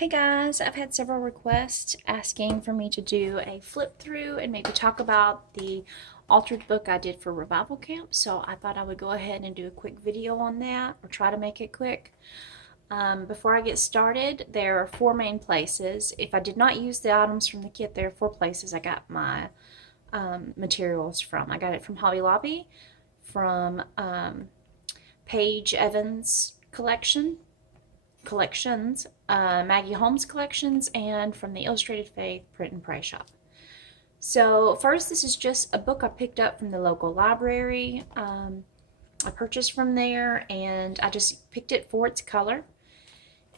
Hey guys, I've had several requests asking for me to do a flip through and maybe talk about the altered book I did for Revival Camp. So I thought I would go ahead and do a quick video on that, or try to make it quick. Before I get started, there are four main places. If I did not use the items from the kit, there are four places I got my materials from. I got it from Hobby Lobby, from Paige Evans collections, Maggie Holmes collections, and from the Illustrated Faith Print and Pray shop. So first, this is just a book I picked up from the local library. I purchased from there, and I just picked it for its color.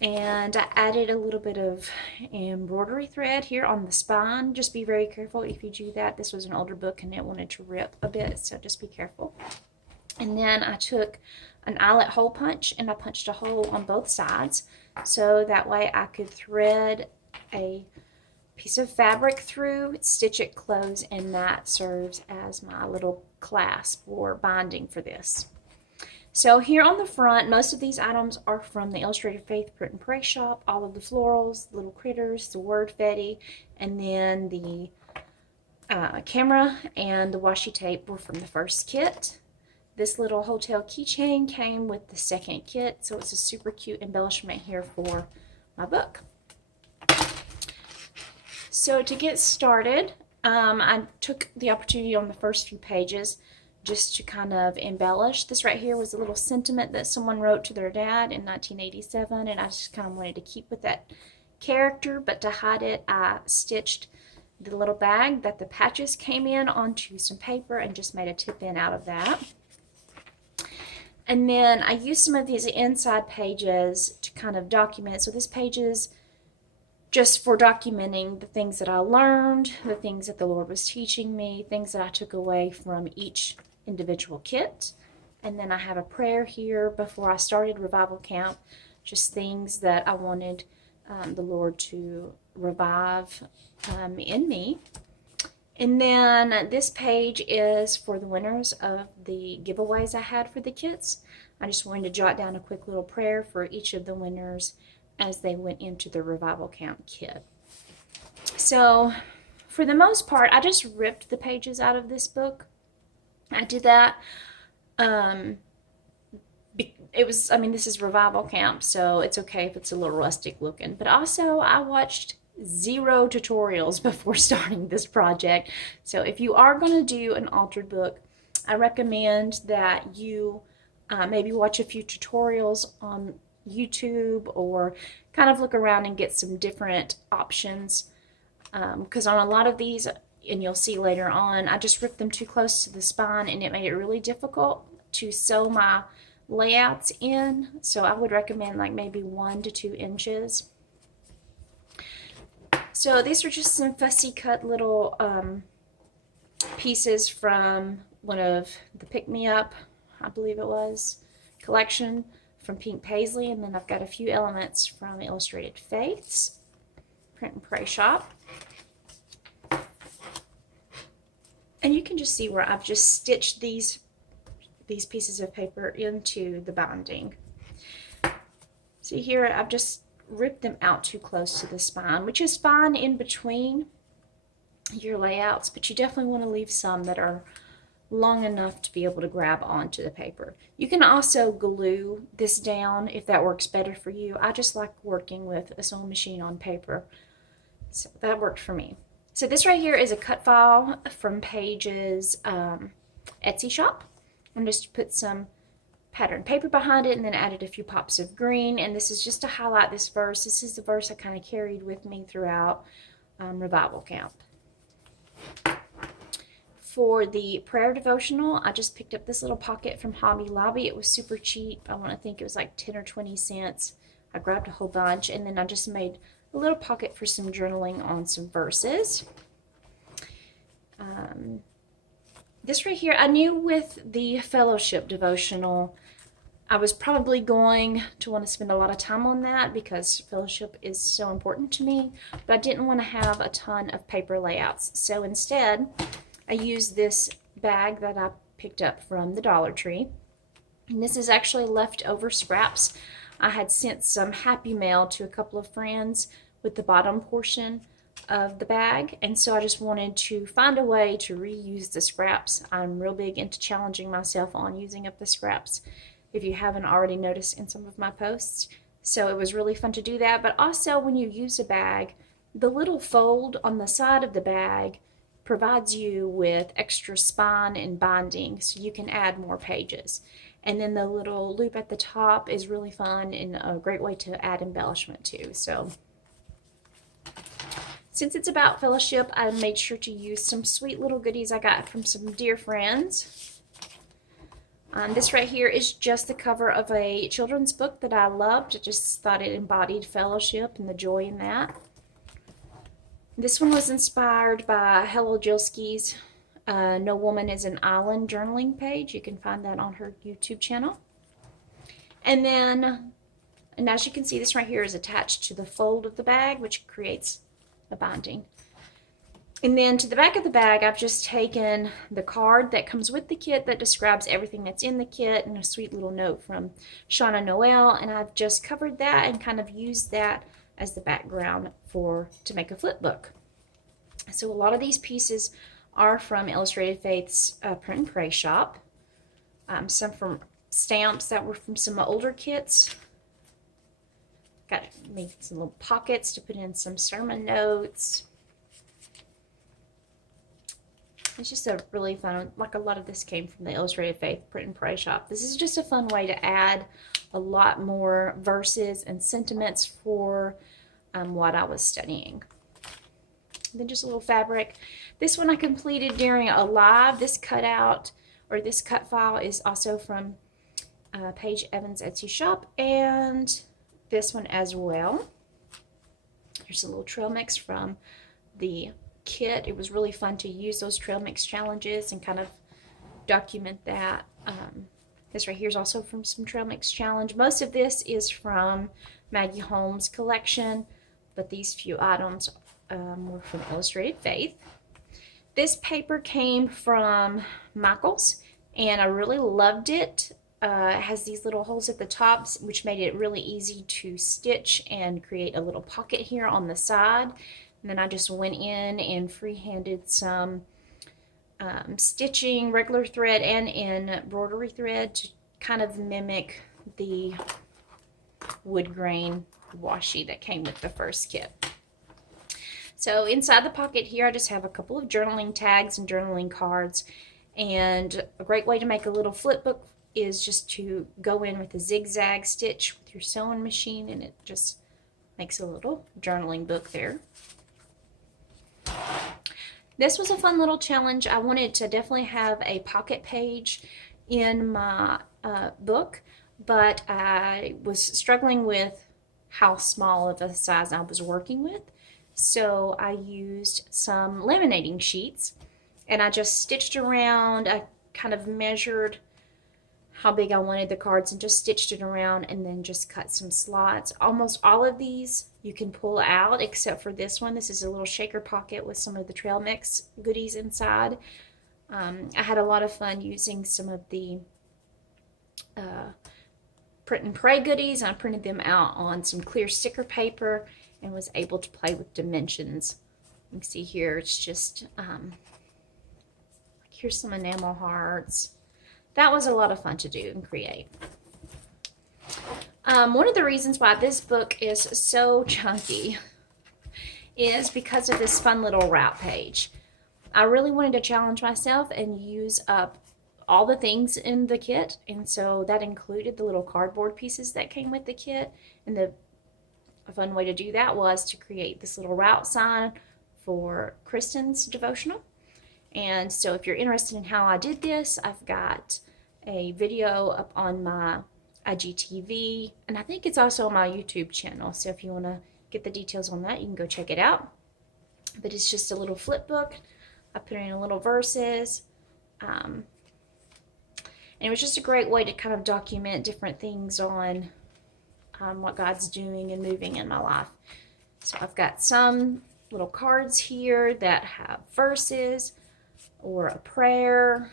And I added a little bit of embroidery thread here on the spine. Just be very careful if you do that. This was an older book and it wanted to rip a bit, so just be careful. And then I took an eyelet hole punch and I punched a hole on both sides, so that way I could thread a piece of fabric through, stitch it closed, and that serves as my little clasp or binding for this. So here on the front, most of these items are from the Illustrated Faith Print and Pray shop. All of the florals, little critters, the word Fetty, and then the camera and the washi tape were from the first kit. This little hotel keychain came with the second kit, so it's a super cute embellishment here for my book. So to get started, I took the opportunity on the first few pages just to kind of embellish. This right here was a little sentiment that someone wrote to their dad in 1987, and I just kind of wanted to keep with that character, but to hide it, I stitched the little bag that the patches came in onto some paper and just made a tip-in out of that. And then I used some of these inside pages to kind of document. So this page is just for documenting the things that I learned, the things that the Lord was teaching me, things that I took away from each individual kit. And then I have a prayer here before I started Revival Camp, just things that I wanted the Lord to revive in me. And then this page is for the winners of the giveaways I had for the kits. I just wanted to jot down a quick little prayer for each of the winners as they went into the Revival Camp kit. So for the most part, I just ripped the pages out of this book. I did that. This is Revival Camp, so it's okay if it's a little rustic looking. But also, I watched zero tutorials before starting this project. So if you are going to do an altered book, I recommend that you maybe watch a few tutorials on YouTube, or kind of look around and get some different options, because on a lot of these, and you'll see later on, I just ripped them too close to the spine and it made it really difficult to sew my layouts in. So I would recommend like maybe 1 to 2 inches. So these are just some fussy cut little pieces from one of the Pick Me Up, I believe it was, collection from Pink Paisley. And then I've got a few elements from Illustrated Faith's Print and Pray shop. And you can just see where I've just stitched these pieces of paper into the binding. See here, I've just ripped them out too close to the spine, which is fine in between your layouts, but you definitely want to leave some that are long enough to be able to grab onto the paper. You can also glue this down if that works better for you. I just like working with a sewing machine on paper, so that worked for me. So this right here is a cut file from Paige's Etsy shop. I'm just put some patterned paper behind it and then added a few pops of green, and this is just to highlight this verse. This is the verse I kind of carried with me throughout Revival Camp. For the prayer devotional, I just picked up this little pocket from Hobby Lobby. It was super cheap. I want to think it was like 10 or 20 cents. I grabbed a whole bunch, and then I just made a little pocket for some journaling on some verses. This right here, I knew with the fellowship devotional, I was probably going to want to spend a lot of time on that because fellowship is so important to me, but I didn't want to have a ton of paper layouts. So instead, I used this bag that I picked up from the Dollar Tree. And this is actually leftover scraps I had sent some Happy Mail to a couple of friends with the bottom portion of the bag, and so I just wanted to find a way to reuse the scraps. I'm real big into challenging myself on using up the scraps, if you haven't already noticed in some of my posts. So it was really fun to do that. But also, when you use a bag, the little fold on the side of the bag provides you with extra spine and binding, so you can add more pages. And then the little loop at the top is really fun and a great way to add embellishment too. So since it's about fellowship, I made sure to use some sweet little goodies I got from some dear friends. This right here is just the cover of a children's book that I loved. I just thought it embodied fellowship and the joy in that. This one was inspired by Hello Jilski's No Woman is an Island journaling page. You can find that on her YouTube channel. And as you can see, this right here is attached to the fold of the bag, which creates a binding. And then to the back of the bag, I've just taken the card that comes with the kit that describes everything that's in the kit and a sweet little note from Shauna Noel, and I've just covered that and kind of used that as the background to make a flip book. So a lot of these pieces are from Illustrated Faith's Print and Pray shop. Some from stamps that were from some older kits. Got made some little pockets to put in some sermon notes. It's just a really fun, like a lot of this came from the Illustrated Faith Print and Pray shop. This is just a fun way to add a lot more verses and sentiments for what I was studying. And then just a little fabric. This one I completed during a live. This cutout, or this cut file, is also from Paige Evans' Etsy shop, and this one as well. There's a little trail mix from the kit. It was really fun to use those trail mix challenges and kind of document that. This right here is also from some trail mix challenge. Most of this is from Maggie Holmes' collection, but these few items were from Illustrated Faith. This paper came from Michaels, and I really loved it. It has these little holes at the tops, which made it really easy to stitch and create a little pocket here on the side. And then I just went in and freehanded some stitching, regular thread and in embroidery thread, to kind of mimic the wood grain washi that came with the first kit. So inside the pocket here, I just have a couple of journaling tags and journaling cards. And a great way to make a little flip book is just to go in with a zigzag stitch with your sewing machine, and it just makes a little journaling book there. This was a fun little challenge. I wanted to definitely have a pocket page in my book, but I was struggling with how small of a size I was working with. So I used some laminating sheets, and I just stitched around. I kind of measured how big I wanted the cards and just stitched it around, and then just cut some slots. Almost all of these you can pull out except for this one. This is a little shaker pocket with some of the trail mix goodies inside. I had a lot of fun using some of the Print and Pray goodies. I printed them out on some clear sticker paper and was able to play with dimensions. You can see here, it's just, here's some enamel hearts. That was a lot of fun to do and create. One of the reasons why this book is so chunky is because of this fun little wrap page. I really wanted to challenge myself and use up all the things in the kit, and so that included the little cardboard pieces that came with the kit. And a fun way to do that was to create this little route sign for Kristen's devotional. And so if you're interested in how I did this, I've got a video up on my IGTV, and I think it's also on my YouTube channel. So if you want to get the details on that, you can go check it out. But it's just a little flip book. I put in little verses. And it was just a great way to kind of document different things on what God's doing and moving in my life. So I've got some little cards here that have verses or a prayer,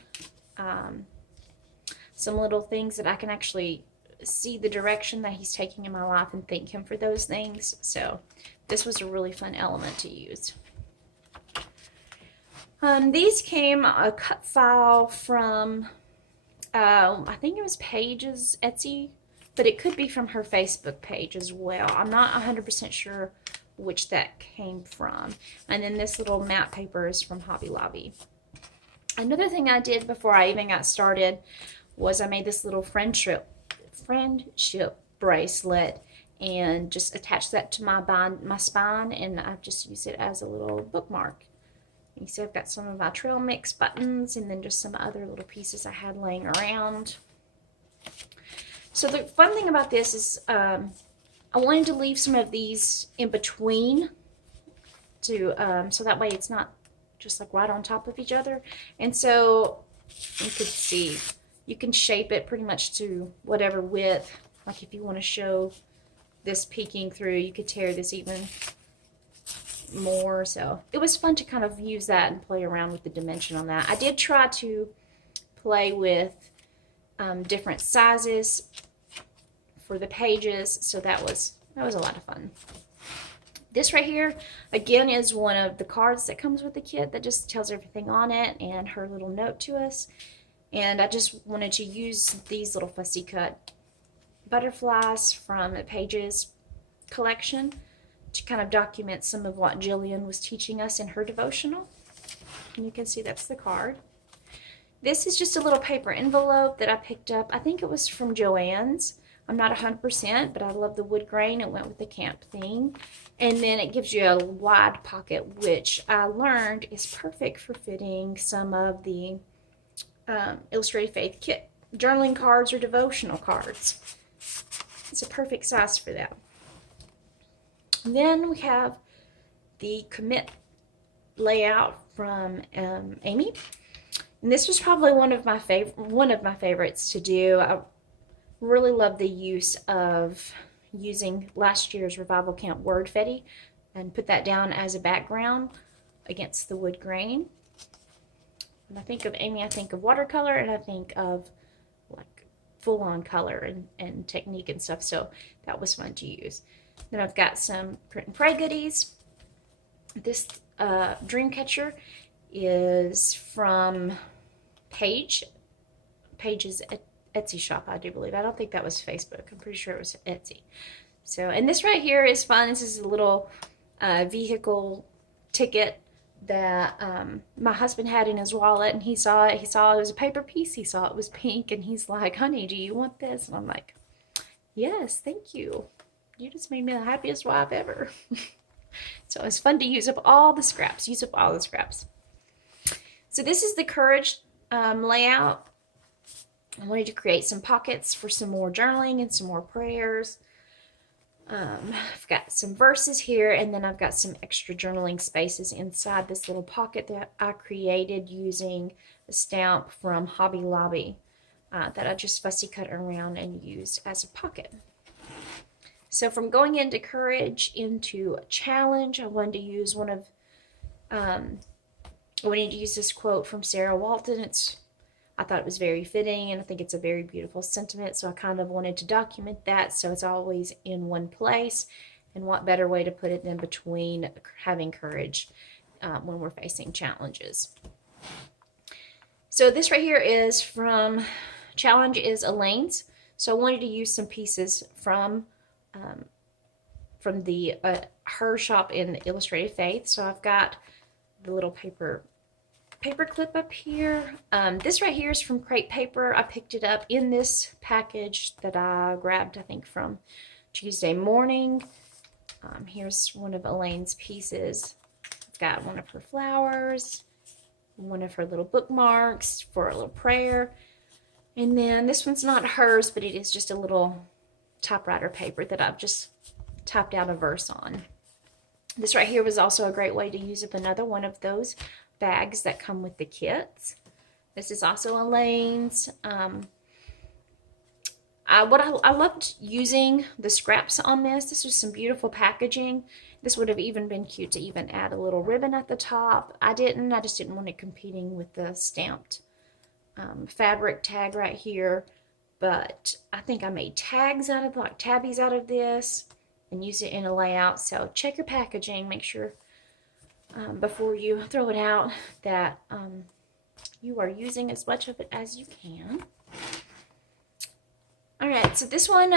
some little things that I can actually see the direction that he's taking in my life and thank him for those things. So this was a really fun element to use. These came a cut file from, I think it was Paige's Etsy, but it could be from her Facebook page as well. I'm not 100% sure which that came from. And then this little matte paper is from Hobby Lobby. Another thing I did before I even got started was I made this little friendship bracelet and just attached that to my spine, and I've just used it as a little bookmark. You see I've got some of my trail mix buttons and then just some other little pieces I had laying around. So the fun thing about this is I wanted to leave some of these in between to so that way it's not just like right on top of each other. And so you could see you can shape it pretty much to whatever width. Like if you want to show this peeking through, you could tear this even more. So it was fun to kind of use that and play around with the dimension on that. I did try to play with different sizes for the pages, so that was a lot of fun. This right here again is one of the cards that comes with the kit that just tells everything on it and her little note to us. And I just wanted to use these little fussy cut butterflies from Paige's collection to kind of document some of what Jillian was teaching us in her devotional. And you can see that's the card. This is just a little paper envelope that I picked up. I think it was from Joann's. I'm not 100%, but I love the wood grain. It went with the camp theme. And then it gives you a wide pocket, which I learned is perfect for fitting some of the Illustrated Faith kit journaling cards or devotional cards. It's a perfect size for that. And then we have the commit layout from Amy, and this was probably one of my favorites to do. I really love the use of using last year's Revival Camp Wordfetti and put that down as a background against the wood grain. When I think of Amy, I think of watercolor, and I think of like full-on color and technique and stuff, so that was fun to use. Then I've got some Print and Pray goodies. This Dreamcatcher is from Paige's Etsy shop, I do believe. I don't think that was Facebook. I'm pretty sure it was Etsy. So, and this right here is fun. This is a little vehicle ticket that my husband had in his wallet, and he saw it. He saw it was a paper piece. He saw it was pink, and he's like, "Honey, do you want this?" And I'm like, "Yes, thank you. You just made me the happiest wife ever." So it's fun to use up all the scraps. So this is the Courage layout. I wanted to create some pockets for some more journaling and some more prayers. I've got some verses here, and then I've got some extra journaling spaces inside this little pocket that I created using a stamp from Hobby Lobby that I just fussy cut around and used as a pocket. So from going into Courage into a Challenge, I wanted to use this quote from Sarah Walton. I thought it was very fitting, and I think it's a very beautiful sentiment, so I kind of wanted to document that so it's always in one place. And what better way to put it than between having courage when we're facing challenges. So this right here is from Challenge is Elaine's. So I wanted to use some pieces from the her shop in Illustrated Faith. So I've got the little paper clip up here. This right here is from Crate Paper. I picked it up in this package that I grabbed, I think, from Tuesday morning. Here's one of Elaine's pieces. I've got one of her flowers, one of her little bookmarks for a little prayer. And then this one's not hers, but it is just a little typewriter paper that I've just typed out a verse on. This right here was also a great way to use up another one of those bags that come with the kits. This is also Elaine's. I loved using the scraps on this. This was some beautiful packaging. This would have even been cute to even add a little ribbon at the top. I just didn't want it competing with the stamped fabric tag right here. but I think I made tags out of, like tabbies out of this, and use it in a layout. So check your packaging, make sure before you throw it out that you are using as much of it as you can. All right, so this one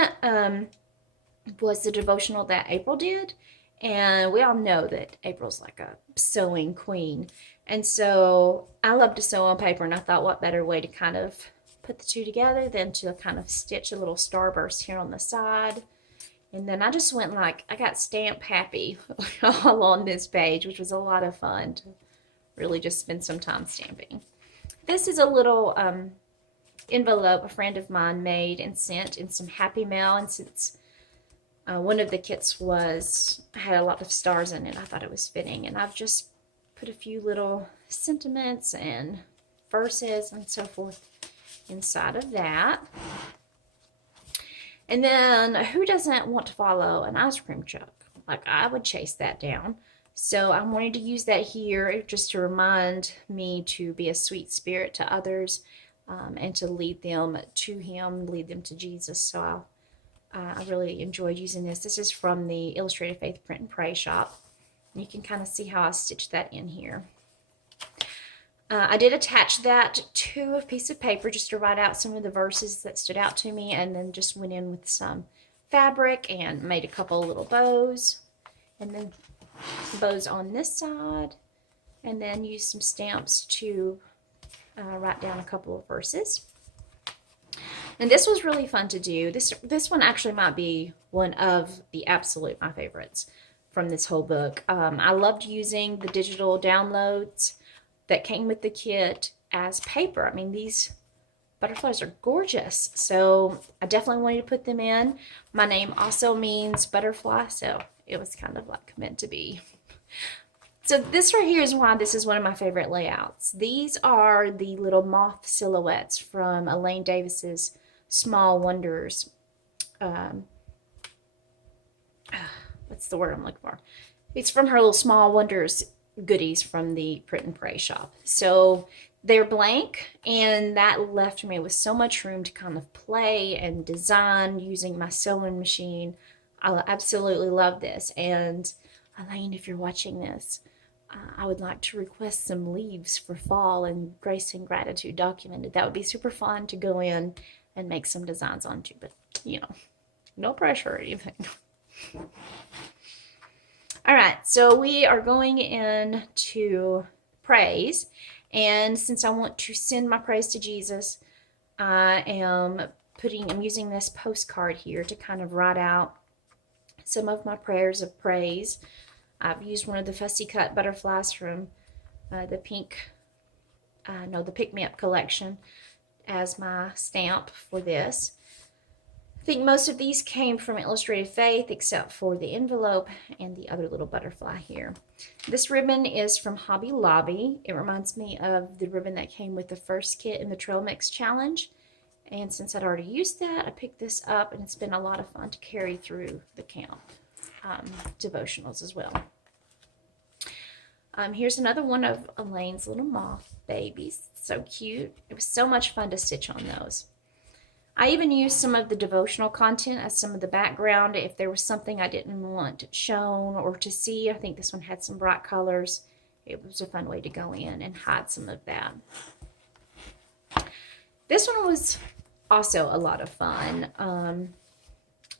was the devotional that April did, and we all know that April's like a sewing queen, and so I love to sew on paper, and I thought what better way to kind of put the two together than to kind of stitch a little starburst here on the side. And then I just went like, I got stamp happy all on this page, which was a lot of fun to really just spend some time stamping. This is a little envelope a friend of mine made and sent in some Happy Mail, and since one of the kits had a lot of stars in it, I thought it was fitting, and I've just put a few little sentiments and verses and so forth inside of that. And then who doesn't want to follow an ice cream truck? Like, I would chase that down. So I wanted to use that here just to remind me to be a sweet spirit to others, and to lead them to Him, lead them to Jesus. So I really enjoyed using this. This is from the Illustrated Faith Print and Pray shop. You can kind of see how I stitched that in here. I did attach that to a piece of paper just to write out some of the verses that stood out to me, and then just went in with some fabric and made a couple little bows, and then bows on this side, and then used some stamps to write down a couple of verses. And this was really fun to do. This one actually might be one of the absolute my favorites from this whole book. I loved using the digital downloads that came with the kit as paper. I mean, these butterflies are gorgeous, so I definitely wanted to put them in. My name also means butterfly, so it was kind of like meant to be. So this right here is why this is one of my favorite layouts. These are the little moth silhouettes from Elaine Davis's Small Wonders. What's the word I'm looking for? It's from her little Small Wonders goodies from the Print and Pray shop. So they're blank, and that left me with so much room to kind of play and design using my sewing machine. I absolutely love this. And Elaine, if you're watching this, I would like to request some leaves for fall and Grace and Gratitude documented. That would be super fun to go in and make some designs onto, but you know, no pressure or anything. All right, so we are going into praise, and since I want to send my praise to Jesus, I'm using this postcard here to kind of write out some of my prayers of praise. I've used one of the Fussy Cut butterflies from the Pick Me Up collection as my stamp for this. I think most of these came from Illustrated Faith, except for the envelope and the other little butterfly here. This ribbon is from Hobby Lobby. It reminds me of the ribbon that came with the first kit in the Trail Mix Challenge. And since I'd already used that, I picked this up, and it's been a lot of fun to carry through the camp devotionals as well. Here's another one of Elaine's little moth babies. So cute. It was so much fun to stitch on those. I even used some of the devotional content as some of the background if there was something I didn't want shown or to see. I think this one had some bright colors. It was a fun way to go in and hide some of that. This one was also a lot of fun.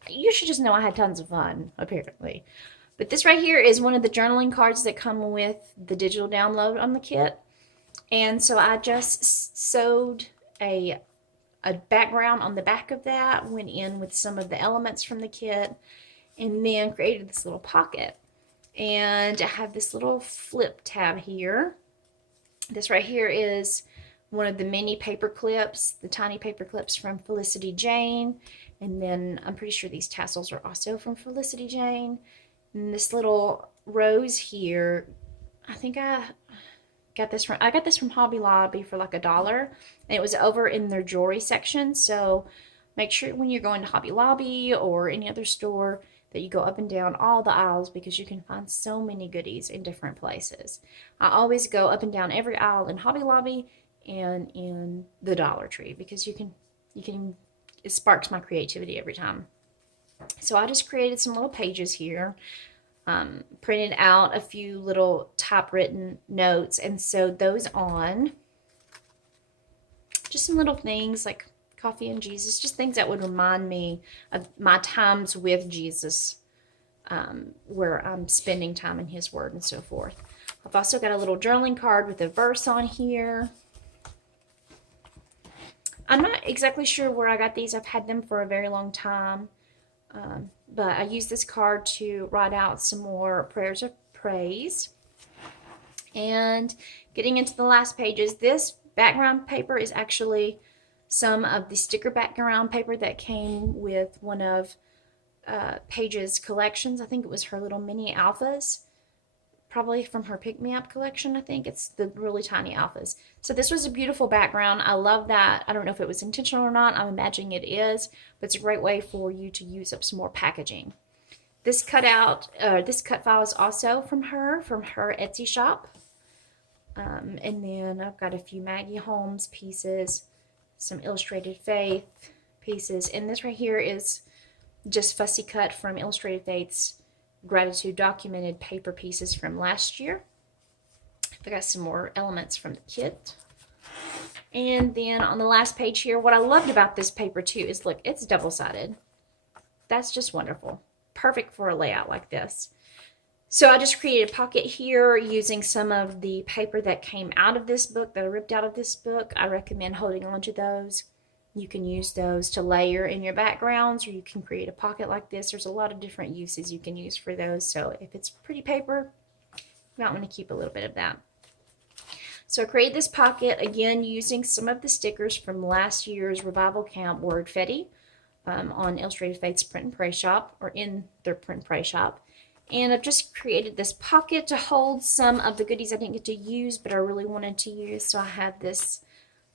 You should just know I had tons of fun, apparently. But this right here is one of the journaling cards that come with the digital download on the kit. And so I just sewed a background on the back of that, went in with some of the elements from the kit, and then created this little pocket. And I have this little flip tab here. This right here is one of the mini paper clips, the tiny paper clips from Felicity Jane. And then I'm pretty sure these tassels are also from Felicity Jane. And this little rose here, I think I got this from Hobby Lobby for like $1, and it was over in their jewelry section. So make sure when you're going to Hobby Lobby or any other store that you go up and down all the aisles, because you can find so many goodies in different places. I always go up and down every aisle in Hobby Lobby and in the Dollar Tree, because you can it sparks my creativity every time. So I just created some little pages here, printed out a few little typewritten notes, and sewed those on. Just some little things like coffee and Jesus, just things that would remind me of my times with Jesus, where I'm spending time in his word and so forth. I've also got a little journaling card with a verse on here. I'm not exactly sure where I got these. I've had them for a very long time. But I used this card to write out some more prayers of praise. And getting into the last pages, this background paper is actually some of the sticker background paper that came with one of Paige's collections. I think it was her little mini alphas, probably from her Pick Me Up collection. I think it's the really tiny alphas. So this was a beautiful background. I love that. I don't know if it was intentional or not. I'm imagining it is, but it's a great way for you to use up some more packaging. This cut file is also from her Etsy shop. And then I've got a few Maggie Holmes pieces, some Illustrated Faith pieces, and this right here is just fussy cut from Illustrated Faith's Gratitude documented paper pieces from last year. I got some more elements from the kit. And then on the last page here, what I loved about this paper too is, look, it's double-sided. That's just wonderful. Perfect for a layout like this. So I just created a pocket here using some of the paper that came out of this book, that I ripped out of this book. I recommend holding on to those. You can use those to layer in your backgrounds, or you can create a pocket like this. There's a lot of different uses you can use for those. So if it's pretty paper, you might want to keep a little bit of that. So I created this pocket, again, using some of the stickers from last year's Revival Camp Wordfetti on Illustrated Faith's Print and Pray shop, or in their Print and Pray shop. And I've just created this pocket to hold some of the goodies I didn't get to use, but I really wanted to use. So I have this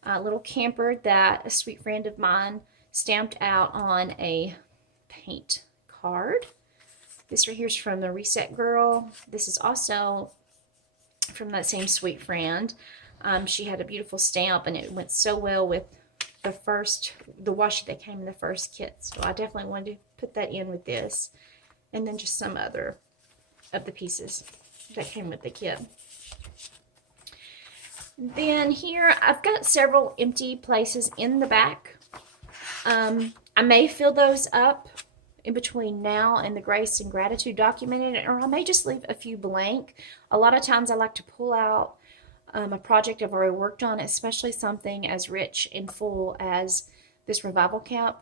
little camper that a sweet friend of mine stamped out on a paint card. This right here is from the Reset Girl. This is also from that same sweet friend. She had a beautiful stamp, and it went so well with the washi that came in the first kit. So I definitely wanted to put that in with this. And then just some other of the pieces that came with the kit. Then here, I've got several empty places in the back. I may fill those up in between now and the Grace and Gratitude documented, or I may just leave a few blank. A lot of times I like to pull out a project I've already worked on, especially something as rich and full as this Revival Camp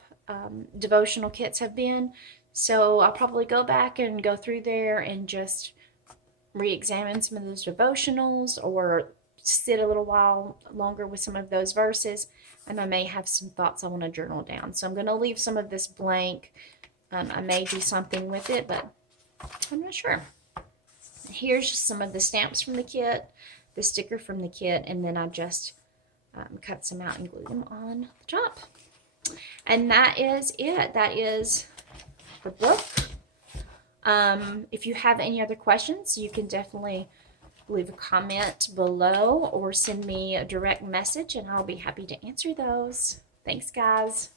devotional kits have been. So I'll probably go back and go through there and just re-examine some of those devotionals, or sit a little while longer with some of those verses, and I may have some thoughts I want to journal down. So I'm going to leave some of this blank. I may do something with it, but I'm not sure. Here's just some of the stamps from the kit, the sticker from the kit, and then I just cut some out and glued them on the top. And that is it. That is the book. If you have any other questions, you can definitely leave a comment below or send me a direct message, and I'll be happy to answer those. Thanks, guys.